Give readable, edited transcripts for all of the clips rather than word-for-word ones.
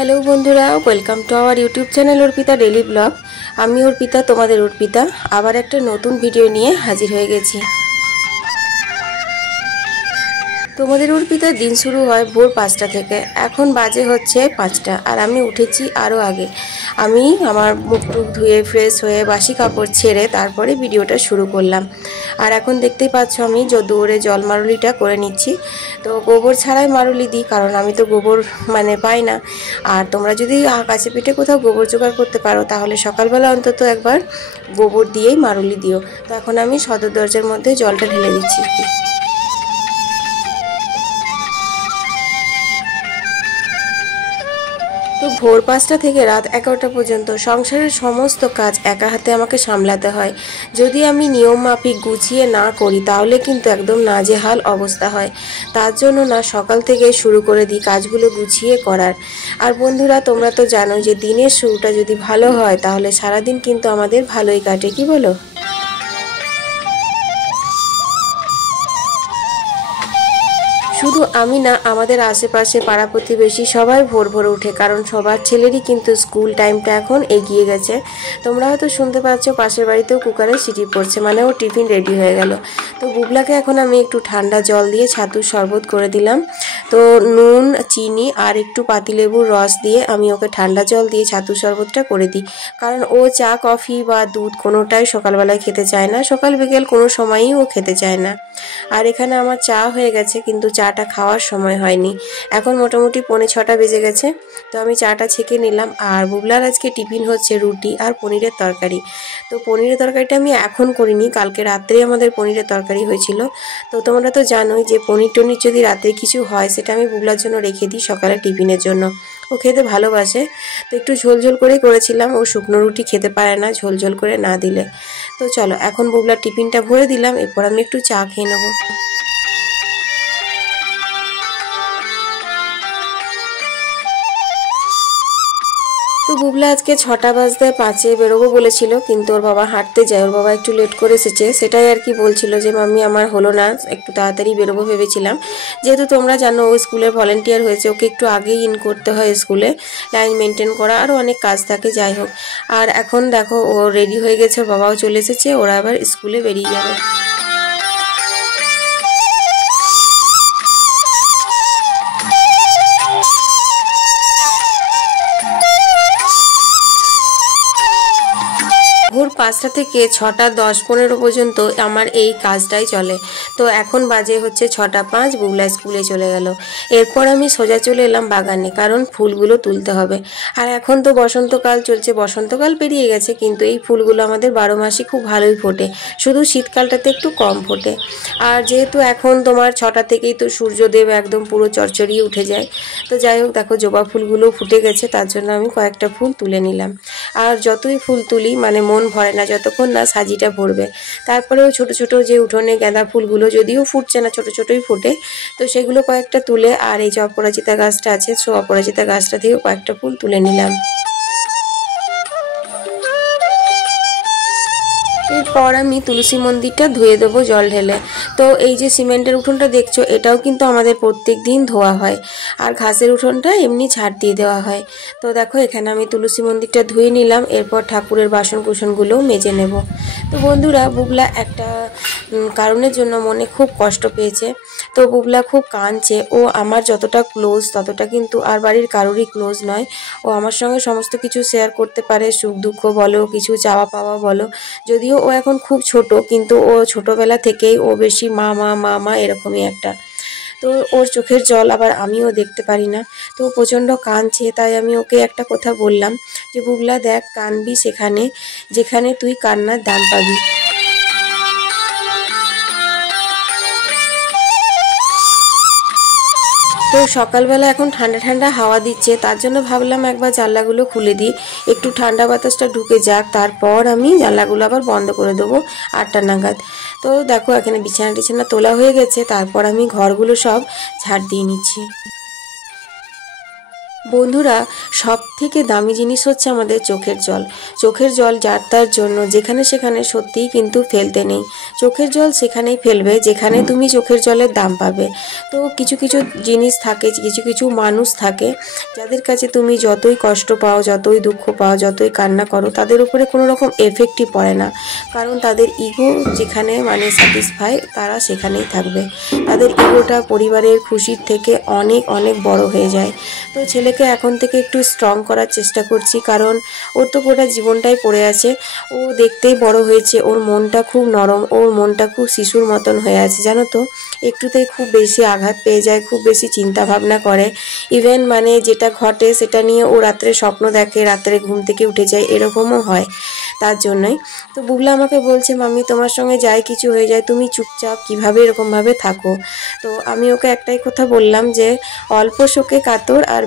Hello बंधुरा welcome to our YouTube channel Arpita daily vlog. आमी अर्पिता तोमादेर अर्पिता आबार एक नतून भिडियो निये हाजिर हो गेছি। তোমাদের अर्पितार दिन शुरू হয় भोर 5টা থেকে। এখন বাজে হচ্ছে 5টা আর আমি উঠেছি আরো আগে। আমি আমার মুখ টুক ধুয়ে ফ্রেশ হয়ে বাসি কাপড় ছেড়ে তারপরে ভিডিওটা শুরু করলাম। আর এখন দেখতেই পাচ্ছ আমি দৌড়ে জল মারুলিটা করে নিচ্ছি। তো গোবর ছাড়াই মারুলি দিই, কারণ আমি তো গোবর পাই না। আর তোমরা যদি কাছে পিঠে কোথাও গোবর জোগাড় করতে পারো তাহলে সকালবেলা অন্তত একবার গোবর দিয়েই মারুলি দিও। তো এখন আমি সদর দরজার মধ্যে জলটা ঢেলে দিচ্ছি। তো ভোর 5টা থেকে রাত 11টা পর্যন্ত সংসারের সমস্ত কাজ একা হাতে আমাকে সামলাতে হয়। যদি আমি নিয়ম মাফিক গুছিয়ে না করি তাহলে কিন্তু একদম নাজেহাল অবস্থা হয়। তার জন্য না সকাল থেকে শুরু করে দিই কাজগুলো গুছিয়ে করার। আর বন্ধুরা, তোমরা তো জানো যে দিনের শুরুটা যদি ভালো হয় তাহলে সারাদিন কিন্তু আমাদের ভালোই কাটে, কি বলো? শুধু আমি না, আমাদের আশেপাশে পাড়া প্রতিবেশী সবাই ভোর ভোর উঠে, কারণ সবার ছেলেরই কিন্তু স্কুল টাইমটা এখন এগিয়ে গেছে। তোমরা হয়তো শুনতে পাচ্ছ পাশের বাড়িতেও কুকারে সিটি পড়ছে, মানে ও টিফিন রেডি হয়ে গেল। তো বুবলাকে এখন আমি একটু ঠান্ডা জল দিয়ে ছাতুর শরবত করে দিলাম। তো নুন, চিনি আর একটু পাতিলেবুর রস দিয়ে আমি ওকে ঠান্ডা জল দিয়ে ছাতুর শরবতটা করে দিই, কারণ ও চা কফি বা দুধ কোনোটাই সকালবেলায় খেতে চায় না। সকাল বিকেল কোনো সময়ই ও খেতে চায় না। আর এখানে আমার চা হয়ে গেছে, কিন্তু চাটা খাওয়ার সময় হয়নি। এখন মোটামুটি 5:45 বেজে গেছে। তো আমি চাটা ছেঁকে নিলাম। আর বুবলার আজকে টিফিন হচ্ছে রুটি আর পনিরের তরকারি। তো পনিরের তরকারিটা আমি এখন করিনি, কালকে রাত্রে আমাদের পনিরের তরকারি হয়েছিল। তো তোমরা তো জানোই যে পনির টনির যদি রাতে কিছু হয় সেটা আমি বুবলার জন্য রেখে দিই সকালে টিফিনের জন্য। ও খেতে ভালোবাসে। তো একটু ঝোলঝোল করে করেছিলাম, ও শুকনো রুটি খেতে পারে না ঝোলঝোল করে না দিলে। তো চলো এখন বুবলার টিফিনটা ভরে দিলাম, এরপর আমি একটু চা খেয়ে নেবো। তো বুবলা আজকে 6টা বাজতে 5-এ বেরোবো বলেছিল, কিন্তু ওর বাবা হাঁটতে যায়, ওর বাবা একটু লেট করে এসেছে। সেটাই আর কি বলছিল যে মাম্মি আমার হলো না, একটু তাড়াতাড়ি বেরোবো ভেবেছিলাম। যেহেতু তোমরা জানো ও স্কুলে ভলেন্টিয়ার হয়েছে, ওকে একটু আগেই ইন করতে হয় স্কুলে, লাইন মেনটেন করা আরও অনেক কাজ থাকে, যাই হোক। আর এখন দেখো ও রেডি হয়ে গেছে, ওর বাবাও চলে এসেছে, ওরা আবার স্কুলে বেরিয়ে যাবে। ভোর 5টা থেকে 6টা 10-15 পর্যন্ত আমার এই কাজটাই চলে। তো এখন বাজে হচ্ছে 6টা 5, বুবলা স্কুলে চলে গেল। এরপর আমি সোজা চলে এলাম বাগানে, কারণ ফুলগুলো তুলতে হবে। আর এখন তো বসন্তকাল চলছে, বসন্তকাল পেরিয়ে গেছে, কিন্তু এই ফুলগুলো আমাদের 12 মাসই খুব ভালোই ফোটে, শুধু শীতকালটাতে একটু কম ফোটে। আর যেহেতু এখন তোমার 6টা থেকেই তো সূর্যদেব একদম পুরো চড়চড়িয়ে উঠে যায়। তো যাই হোক, দেখো জবা ফুলগুলো ফুটে গেছে, তার জন্য আমি কয়েকটা ফুল তুলে নিলাম। আর যতই ফুল তুলি মানে মন ভরে না যতক্ষণ না সাজিটা ভরবে। তারপরেও ছোট ছোট যে উঠোনে গাঁদা ফুলগুলো যদিও ফুটছে না, ছোট ছোটই ফোটে, তো সেগুলো কয়েকটা তুলে, আর এই যে অপরাজিতা গাছটা আছে, সো অপরাজিতা গাছটা থেকে কয়েকটা ফুল তুলে নিলাম। এরপর আমি তুলসী মন্দিরটা ধুয়ে দেবো জল ঢেলে। তো এই যে সিমেন্টের উঠোনটা দেখছো, এটাও কিন্তু আমাদের প্রত্যেক দিন ধোয়া হয়। আর ঘাসের উঠোনটা এমনি ঝাড় দিয়ে দেওয়া হয়। তো দেখো এখানে আমি তুলসী মন্দিরটা ধুয়ে নিলাম, এরপর ঠাকুরের বাসন কুসনগুলোও মেজে নেব। তো বন্ধুরা, বুবলা একটা কারণের জন্য মনে খুব কষ্ট পেয়েছে। তো বুবলা খুব কাঁদছে। ও আমার যতটা ক্লোজ ততটা কিন্তু আর বাড়ির কারোরই ক্লোজ নয়। ও আমার সঙ্গে সমস্ত কিছু শেয়ার করতে পারে, সুখ দুঃখ বলো, কিছু চাওয়া পাওয়া বলো। যদিও ও এখন খুব ছোট, কিন্তু ও ছোটবেলা থেকেই ও বেশি মা মা মা মা এরকমই একটা। তো ওর চোখের জল আবার আমিও দেখতে পারি না। তো প্রচণ্ড কাঁদছে, তাই আমি ওকে একটা কথা বললাম যে বুবলা দেখ, কাঁদবি সেখানে যেখানে তুই কান্নার দাম পাবি। তো সকালবেলা এখন ঠান্ডা ঠান্ডা হাওয়া দিচ্ছে, তার জন্য ভাবলাম একবার জানলাগুলো খুলে দিই, একটু ঠান্ডা বাতাসটা ঢুকে যাক, তারপর আমি জানলাগুলো আবার বন্ধ করে দেবো 8টা নাগাদ। তো দেখো এখানে বিছানা টিছানা তোলা হয়ে গেছে, তারপর আমি ঘরগুলো সব ঝাড় দিয়ে নিচ্ছি। বন্ধুরা, সব থেকে দামি জিনিস হচ্ছে আমাদের চোখের জল। চোখের জল যার তার জন্য যেখানে সেখানে সত্যিই কিন্তু ফেলতে নেই। চোখের জল সেখানেই ফেলবে যেখানে তুমি চোখের জলের দাম পাবে। তো কিছু কিছু জিনিস থাকে, কিছু কিছু মানুষ থাকে যাদের কাছে তুমি যতই কষ্ট পাও, যতই দুঃখ পাও, যতই কান্না করো, তাদের উপরে কোনো রকম এফেক্টই পড়ে না। কারণ তাদের ইগো যেখানে মানে স্যাটিসফাই, তারা সেখানেই থাকবে। তাদের ইগোটা পরিবারের খুশির থেকে অনেক অনেক বড় হয়ে যায়। তো ছেলেকে এখন থেকে একটু স্ট্রং করার চেষ্টা করছি, কারণ ওর তো গোটা জীবনটাই পড়ে আছে। ও দেখতেই বড় হয়েছে, ওর মনটা খুব নরম, ওর মনটা খুব শিশুর মতন হয়ে আছে জানো তো। একটুতেই খুব বেশি আঘাত পেয়ে যায়, খুব বেশি চিন্তা ভাবনা করে। ইভেন মানে যেটা ঘটে সেটা নিয়ে ও রাত্রে স্বপ্ন দেখে, রাত্রে ঘুম থেকে উঠে যায়, এরকমও হয়। তার জন্যই তো বুবলা আমাকে বলছে, মাম্মি তোমার সঙ্গে যাই কিছু হয়ে যায় তুমি চুপচাপ কীভাবে এরকমভাবে থাকো। তো আমি ওকে একটাই কথা বললাম যে অল্প শোকে কাতর আর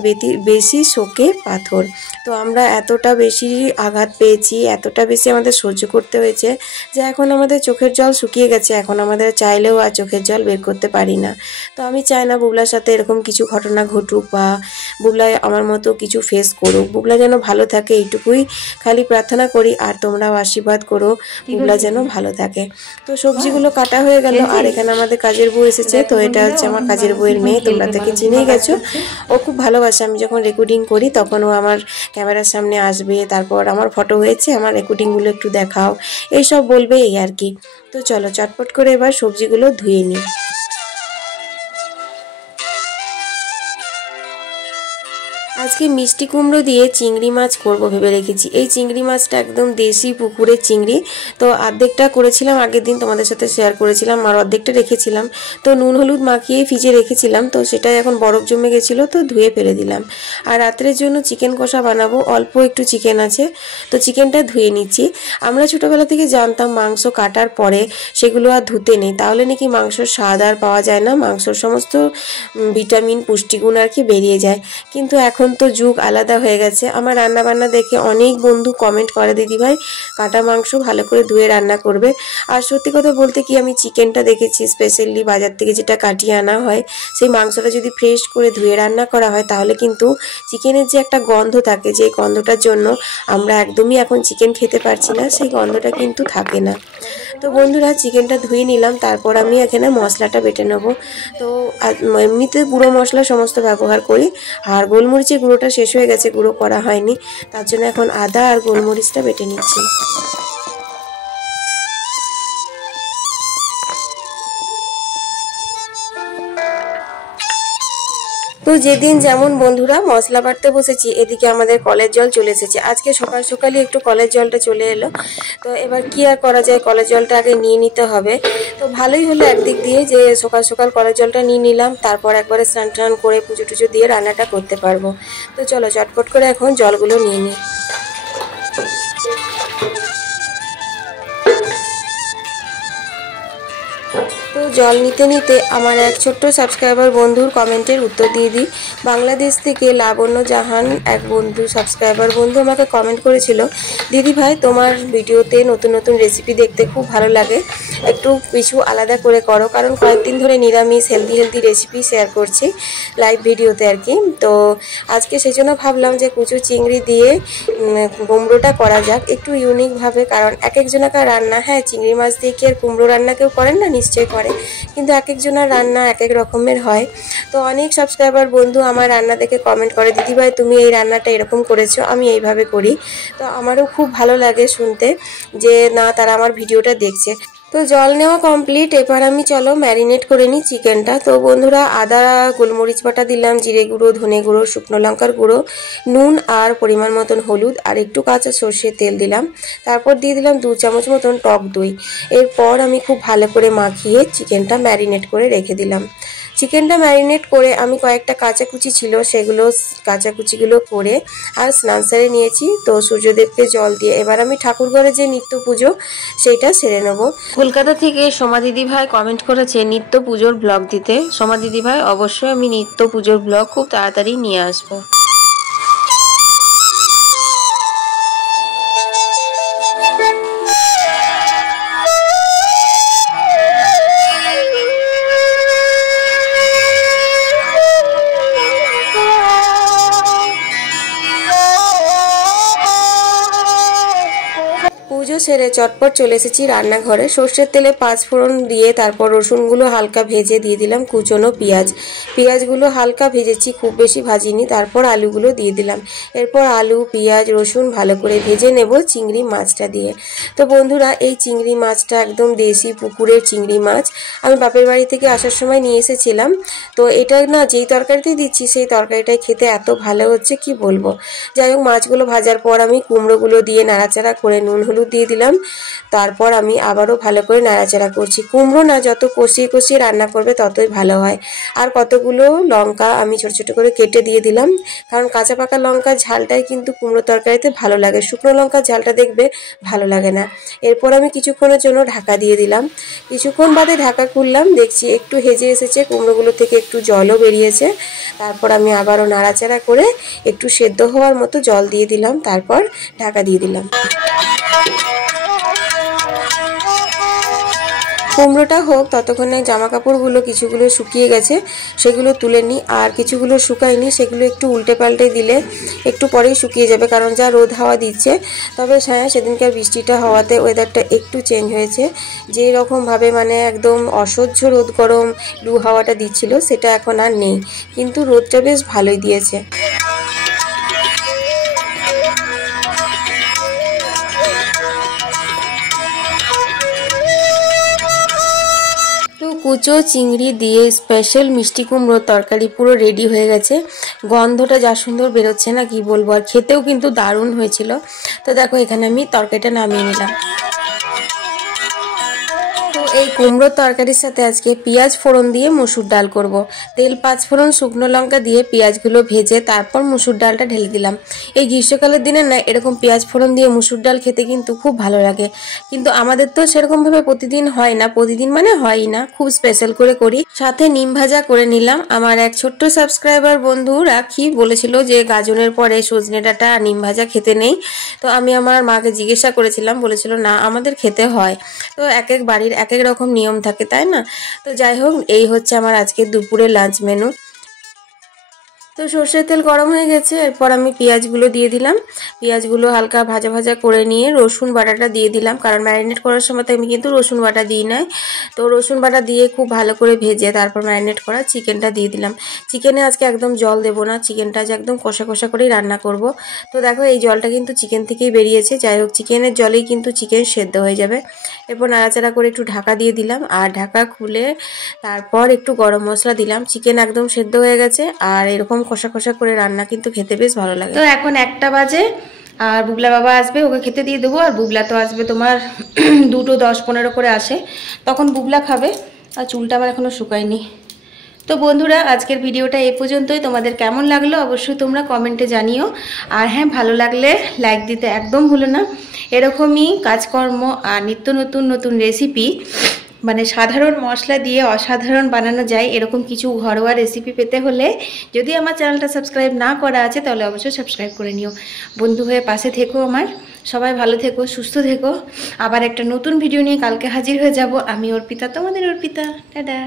বেশি শোকে পাথর। তো আমরা এতটা বেশি আঘাত পেয়েছি, এতটা বেশি আমাদের সহ্য করতে হয়েছে যে এখন আমাদের চোখের জল শুকিয়ে গেছে। এখন আমাদের চাইলেও আর চোখের জল বের করতে পারি না। তো আমি চাই না বুবলার সাথে এরকম কিছু ঘটনা ঘটুক বা বুবলা আমার মতো কিছু ফেস করুক। বুবলা যেন ভালো থাকে এইটুকুই খালি প্রার্থনা করি, আর তোমরাও আশীর্বাদ করো বুবলা যেন ভালো থাকে। তো সবজিগুলো কাটা হয়ে গেল, আর এখানে আমাদের কাজের বউ এসেছে। তো এটা হচ্ছে আমার কাজের বউয়ের মেয়ে, তোমরা তাকে চিনেই গেছো। ও খুব ভালোবাসে, আমি যখন রেকর্ডিং করি তখন ও আমার ক্যামেরার সামনে আসবে, তারপর আমার ফটো হয়েছে, আমার রেকর্ডিংগুলো একটু দেখাও, এইসব বলবে, এই আর কি। তো চলো চটপট করে এবার সবজিগুলো ধুয়ে নিই। আজকে মিষ্টি কুমড়ো দিয়ে চিংড়ি মাছ করব ভেবে রেখেছি। এই চিংড়ি মাছটা একদম দেশি পুকুরের চিংড়ি। তো অর্ধেকটা করেছিলাম আগের দিন, তোমাদের সাথে শেয়ার করেছিলাম, আর অর্ধেকটা রেখেছিলাম। তো নুন হলুদ মাখিয়ে ফ্রিজে রেখেছিলাম, তো সেটাই এখন বরফ জমে গেছিলো, তো ধুয়ে ফেলে দিলাম। আর রাত্রের জন্য চিকেন কষা বানাবো, অল্প একটু চিকেন আছে, তো চিকেনটা ধুয়ে নিচ্ছি। আমরা ছোটোবেলা থেকে জানতাম মাংস কাটার পরে সেগুলো আর ধুতে নেই, তাহলে নাকি মাংসর স্বাদ আর পাওয়া যায় না, মাংসর সমস্ত ভিটামিন পুষ্টিগুণ আর কি বেরিয়ে যায়। কিন্তু এখন তো যুগ আলাদা হয়ে গেছে। আমার রান্না বান্না দেখে অনেক বন্ধু কমেন্ট করে, দিদি ভাই কাটা মাংস ভালো করে ধুয়ে রান্না করবে। আর সত্যি কথা বলতে কি, আমি চিকেনটা দেখেছি স্পেশালি বাজার থেকে যেটা কাটিয়ে আনা হয়, সেই মাংসটা যদি ফ্রেশ করে ধুয়ে রান্না করা হয় তাহলে কিন্তু চিকেনের যে একটা গন্ধ থাকে, যে গন্ধটার জন্য আমরা একদমই এখন চিকেন খেতে পারছি না, সেই গন্ধটা কিন্তু থাকে না। তো বন্ধুরা চিকেনটা ধুয়ে নিলাম, তারপর আমি এখানে মশলাটা বেটে নেবো। তো এমনিতে গুঁড়ো মশলা সমস্ত ব্যবহার করি, আর গোলমরিচের গুঁড়োটা শেষ হয়ে গেছে, গুঁড়ো করা হয়নি, তার জন্য এখন আদা আর গোলমরিচটা বেটে নিচ্ছি। তো যেদিন যেমন বন্ধুরা মশলা বাটতে বসেছি, এদিকে আমাদের কলের জল চলে এসেছে। আজকে সকাল সকালই একটু কলের জলটা চলে এলো। তো এবার কি আর করা যায়, কলের জলটা আগে নিয়ে নিতে হবে। তো ভালোই হলো একদিক দিয়ে যে সকাল সকাল কলের জলটা নিয়ে নিলাম, তারপর একবারে স্নান টান করে পুজো টুজো দিয়ে রান্নাটা করতে পারবো। তো চলো চটপট করে এখন জলগুলো নিয়ে নিই। তো জল নিতে নিতে আমার এক ছোট্ট সাবস্ক্রাইবার বন্ধুর কমেন্টের উত্তর দিয়ে দিই। বাংলাদেশ থেকে লাবণ্য জাহান এক বন্ধু, সাবস্ক্রাইবার বন্ধু আমাকে কমেন্ট করেছিল, দিদি ভাই তোমার ভিডিওতে নতুন নতুন রেসিপি দেখতে খুব ভালো লাগে, একটু কিছু আলাদা করে করো, কারণ কয়েকদিন ধরে নিরামিষ হেলদি রেসিপি শেয়ার করছি লাইভ ভিডিওতে আর কি। তো আজকে সেই জন্য ভাবলাম যে কুচো চিংড়ি দিয়ে কুমড়োটা করা যাক একটু ইউনিকভাবে, কারণ এক একজনাকার রান্না, হ্যাঁ চিংড়ি মাছ দিয়ে কি আর কুমড়ো রান্না কেউ করেন না, নিশ্চয়ই করে, কিন্তু এক একজনের রান্না এক এক রকমের হয়। তো অনেক সাবস্ক্রাইবার বন্ধু আমার রান্না দেখে কমেন্ট করে, দিদি ভাই তুমি এই রান্নাটা এরকম করেছো, আমি এইভাবে করি। তো আমারও খুব ভালো লাগে শুনতে যে না, তারা আমার ভিডিওটা দেখছে। তো জল নেওয়া কমপ্লিট, এবার আমি চলো ম্যারিনেট করে নিই চিকেনটা। তো বন্ধুরা আদা গোলমরিচ বাটা দিলাম, জিরে গুঁড়ো, ধনে গুঁড়ো, শুকনো লঙ্কার গুঁড়ো, নুন আর পরিমাণ মতন হলুদ, আর একটু কাঁচা সর্ষের তেল দিলাম। তারপর দিয়ে দিলাম 2 চামচ মতন টক দই। এরপর আমি খুব ভালো করে মাখিয়ে চিকেনটা ম্যারিনেট করে রেখে দিলাম। চিকেনটা ম্যারিনেট করে আমি কয়েকটা কাঁচাকুচি ছিল সেগুলো কাঁচাকুচিগুলো করে আর স্নান সেরে নিয়েছি। তো সূর্যদেবকে জল দিয়ে এবার আমি ঠাকুরঘরে যে নিত্য পুজো সেইটা সেরে নেব। কলকাতা থেকে সোমা দিদি ভাই কমেন্ট করেছে নিত্য পুজোর ব্লগ দিতে। সোমা দিদি ভাই অবশ্যই আমি নিত্য পুজোর ব্লগ খুব তাড়াতাড়ি নিয়ে আসবো। পুজো সেরে চটপট চলে এসেছি রান্নাঘরে। সর্ষের তেলে 5 ফোড়ন দিয়ে তারপর রসুনগুলো হালকা ভেজে দিয়ে দিলাম কুচনো পেঁয়াজ। পেঁয়াজগুলো হালকা ভেজেছি, খুব বেশি ভাজিনি। তারপর আলুগুলো দিয়ে দিলাম। এরপর আলু, পেঁয়াজ, রসুন ভালো করে ভেজে নেব চিংড়ি মাছটা দিয়ে। তো বন্ধুরা, এই চিংড়ি মাছটা একদম দেশি পুকুরের চিংড়ি মাছ। আমি বাপের বাড়ি থেকে আসার সময় নিয়ে এসেছিলাম। তো এটা না, যেই তরকারিতেই দিচ্ছি সেই তরকারিটাই খেতে এত ভালো হচ্ছে কি বলবো। যাই হোক, মাছগুলো ভাজার পর আমি কুমড়োগুলো দিয়ে নাড়াচাড়া করে নুন হলুদ দিয়ে দিলাম। তারপর আমি আবারও ভালো করে নাড়াচাড়া করছি। কুমড়ো না, যত কষিয়ে কষিয়ে রান্না করবে ততই ভালো হয়। আর কতগুলো লঙ্কা আমি ছোট ছোট করে কেটে দিয়ে দিলাম, কারণ কাঁচা পাকা লঙ্কার ঝালটাই কিন্তু কুমড়ো তরকারিতে ভালো লাগে, শুকনো লঙ্কার ঝালটা দেখবে ভালো লাগে না। এরপর আমি কিছুক্ষণের জন্য ঢাকা দিয়ে দিলাম। কিছুক্ষণ বাদে ঢাকা খুললাম, দেখছি একটু হেজে এসেছে, কুমড়োগুলো থেকে একটু জলও বেরিয়েছে। তারপর আমি আবারও নাড়াচাড়া করে একটু সেদ্ধ হওয়ার মতো জল দিয়ে দিলাম, তারপর ঢাকা দিয়ে দিলাম। কুমড়োটা হোক ততক্ষণে জামা কাপড়গুলো কিছুগুলো শুকিয়ে গেছে, সেগুলো তুলে নিই। আর কিছুগুলো শুকায়নি, সেগুলো একটু উল্টে পাল্টে দিলে একটু পরেই শুকিয়ে যাবে, কারণ যা রোদ হাওয়া দিচ্ছে। তবে হ্যাঁ, সেদিনকার বৃষ্টিটা হওয়াতে ওয়েদারটা একটু চেঞ্জ হয়েছে। যেই রকমভাবে মানে একদম অসহ্য রোদ গরম লু হাওয়াটা দিচ্ছিল, সেটা এখন আর নেই, কিন্তু রোদটা বেশ ভালোই দিয়েছে। কুচো চিংড়ি দিয়ে স্পেশাল মিষ্টি কুমড়োর তরকারি পুরো রেডি হয়ে গেছে। গন্ধটা যা সুন্দর বেরোচ্ছে না কি বলবো, আর খেতেও কিন্তু দারুণ হয়েছিল। তো দেখো, এখানে আমি তরকারিটা নামিয়ে নিলাম। এই কুমড়োর তরকারির সাথে আজকে পেঁয়াজ ফোড়ন দিয়ে মুসুর ডাল করব। তেল 5 ফোড়ন শুকনো লঙ্কা দিয়ে পেঁয়াজগুলো ভেজে তারপর মুসুর ডালটা ঢেলে দিলাম। এই গ্রীষ্মকালের দিনে না এরকম পেঁয়াজ ফোড়ন দিয়ে মুসুর ডাল খেতে কিন্তু খুব ভালো লাগে, কিন্তু আমাদের তো সেরকমভাবে প্রতিদিন হয় না, প্রতিদিন মানে হয়ই না, খুব স্পেশাল করে করি। সাথে নিম ভাজা করে নিলাম। আমার এক ছোট্ট সাবস্ক্রাইবার বন্ধু রাখি বলেছিল যে গাজনের পরে সজনে ডাঁটা নিম ভাজা খেতে নেই। তো আমি আমার মাকে জিজ্ঞাসা করেছিলাম, বলেছিল না আমাদের খেতে হয়। তো এক এক বাড়ির এক এক রকম নিয়ম থাকে, তাই না? তো যাই হোক, এই হচ্ছে আমার আজকে দুপুরের লাঞ্চ মেনু। তো সর্ষের তেল গরম হয়ে গেছে, এরপর আমি পেঁয়াজগুলো দিয়ে দিলাম। পেঁয়াজগুলো হালকা ভাজা ভাজা করে নিয়ে রসুন বাটাটা দিয়ে দিলাম, কারণ ম্যারিনেট করার সময় আমি কিন্তু রসুন বাটা দিই নাই। তো রসুন বাটা দিয়ে খুব ভালো করে ভেজে তারপর ম্যারিনেট করা চিকেনটা দিয়ে দিলাম। চিকেনে আজকে একদম জল দেবো না, চিকেনটা আজ একদম কষা কষা করেই রান্না করব। তো দেখো, এই জলটা কিন্তু চিকেন থেকেই বেরিয়েছে। যাই হোক, চিকেনের জলেই কিন্তু চিকেন সেদ্ধ হয়ে যাবে। এরপর নাড়াচাড়া করে একটু ঢাকা দিয়ে দিলাম, আর ঢাকা খুলে তারপর একটু গরম মশলা দিলাম। চিকেন একদম সেদ্ধ হয়ে গেছে, আর এরকম কষা কষা করে রান্না কিন্তু খেতে বেশ ভালো লাগে। তো এখন 1টা বাজে, আর বুবলা বাবা আসবে, ওকে খেতে দিয়ে দেবো। আর বুবলা তো আসবে তোমার 2টো 10-15 করে আসে, তখন বুবলা খাবে। আর চুলটা আমার এখনো শুকায়নি। তো বন্ধুরা, আজকের ভিডিওটা এই পর্যন্তই। তোমাদের কেমন লাগলো অবশ্যই তোমরা কমেন্টে জানিও। আর হ্যাঁ, ভালো লাগলে লাইক দিতে একদম ভুলো না। এরকমই কাজকর্ম আর নিত্য নতুন নতুন রেসিপি, মানে সাধারণ মশলা দিয়ে অসাধারণ বানানো যায় এরকম কিছু ঘরোয়া রেসিপি পেতে হলে, যদি আমার চ্যানেলটা সাবস্ক্রাইব না করা আছে তাহলে অবশ্যই সাবস্ক্রাইব করে নিও। বন্ধু হয়ে পাশে থেকো আমার। সবাই ভালো থেকো, সুস্থ থেকো। আবার একটা নতুন ভিডিও নিয়ে কালকে হাজির হয়ে যাব। আমি অর্পিতা, তোমাদের অর্পিতা। টাটা।